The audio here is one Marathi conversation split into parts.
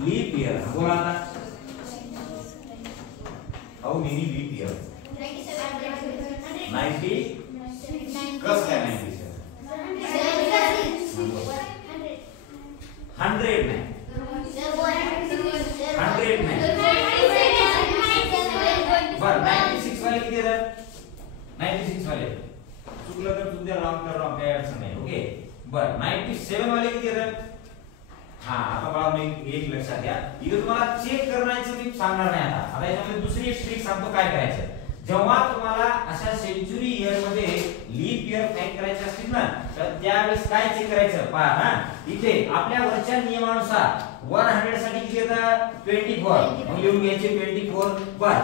लीप ईयर बोला आता हाऊ मेनी लीप ईयर 90 कस काय 100 नाही 100 नाही बर 96 वाले किती येतात 96 वाले चुकलं तर तुझ्या रॉंग कर रॉंग काय अडचण नाही ओके बर 97 वाले किती येतात हा आता बघा मी एक लक्षात घ्या इथे तुम्हाला चेक करण्याचं मी सांगणार नाही आता याच्यामध्ये दुसरी एक ट्रिक सांगतो काय करायचं जेव्हा तुम्हाला अशा सेंचुरी इयर मध्ये लीप इयर फाइंड करायचे असतील ना तर त्यावेळेस काय चेक करायचं पहा हा इथे आपल्या वरच्या नियमानुसार 100 साठी किती येतात 24 मग लिहून घ्यायचे 24 बर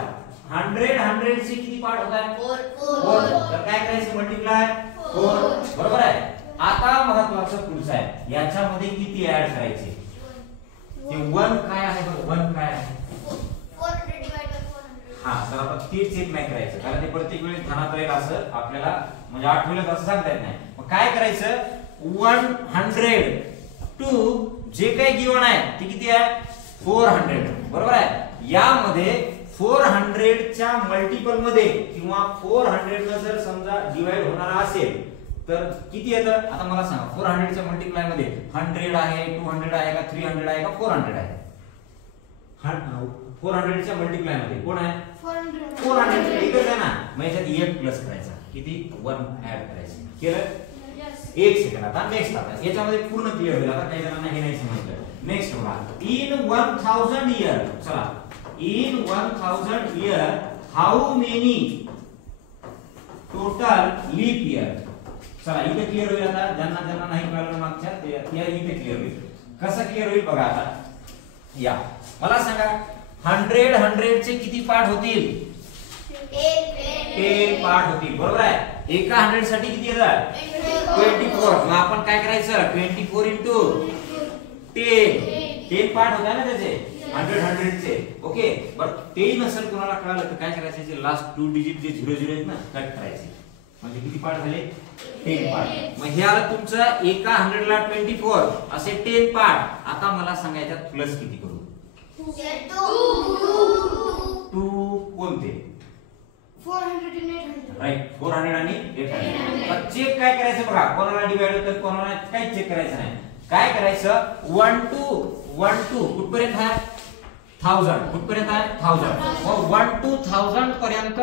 100 चे किती पार्ट होतात 4 तर काय करायचं मल्टिप्लाय 4 बरोबर आहे आता महत्त्वाचं पुढचं आहे याच्यामध्ये किती ऍड करायचे ते 1 काय आहे बघ 1 काय आहे 400 डिवाइड बाय 400 हा तर आपण ते चेक नाही करायचं कारण ते प्रत्येक वेळी ध्यानात राहील असं आपल्याला म्हणजे आठवलं असं सांगता येत नाही मग काय करायचं 100 टू जे काही गिवन आहे ते किती आहे 400 बरोबर आहे यामध्ये 400 च्या मल्टिपल मध्ये किंवा 400 न जर समजा डिवाइड होणार असेल तर किती येतं आता मला सांगा 400 च्या मल्टिप्लाय मध्ये 100 आहे 200 आहे का 300 आहे का 400 आहे 400 च्या मल्टिप्लाय मध्ये कोण आहे 400 एकच आहे ना मग याच्यात 1 प्लस करायचा किती 1 ऍड करायचं केलं एक सेकंड आता नेक्स्ट आता याच्यामध्ये पूर्ण क्लिअर होईल आता काही जणांना हे नाही समजलं नेक्स्ट बघा इन 1000 इयर चला in 1000 year how many total leap year चला इथे क्लिअर होईल आता ज्यांना ज्यांना नाही कळलं मागच्या ते या इथे क्लिअर होईल कसं क्लिअर होईल बघा आता या मला सांगा 100 चे किती पार्ट होतील 10 पार्ट होतील बरोबर आहे एका 100 साठी किती येतात 24 मग आपण काय करायचं 24 इंटू 10 पार्ट होता ना त्याचे 100 चे ओके बट ते नसेल कोणाला कळलं तर काय करायचं जे लास्ट 2 डिजिट जे 00 आहेत ना कट करायचे म्हणजे किती पार्ट झाले 10 पार्ट मग हे आलं तुमचं एका 100 ला 24 असे 10 पार्ट आता मला सांगायच्यात प्लस किती करू 2 कोणते 400 राईट 400 आणि 800 तर चेक काय करायचं बघा कोणाला डिवाइड होतं कोणाला काही चेक करायचं नाही काय करायचं 1 टू कुठपर्यंत आहे 1000 कुठपर्यंत आहे 1000 मग 1 टू 1000 पर्यंत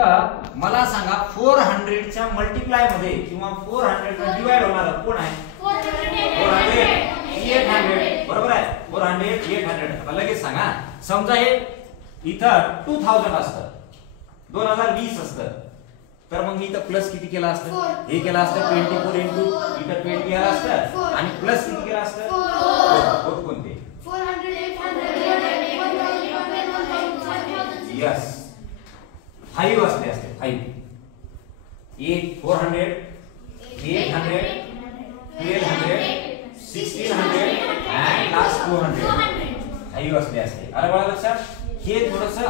मला सांगा 400 च्या मल्टिप्लाय मध्ये किंवा 400 चा डिवाइड होणार कोण आहे 400 800 बरोबर आहे 400 800 आता लगेच सांगा समजा हे इथं 2000 असतं 2020 असतं तर मग मी इथं प्लस किती केला असतं हे केला असतं 24 इंटू इथं 20 केला असतं आणि प्लस किती केला असतं कोणते 400 यस 5 असते 5 400 800 1200 1600 and last 400 5 असते अरे बघा लक्षात हे थोडंसं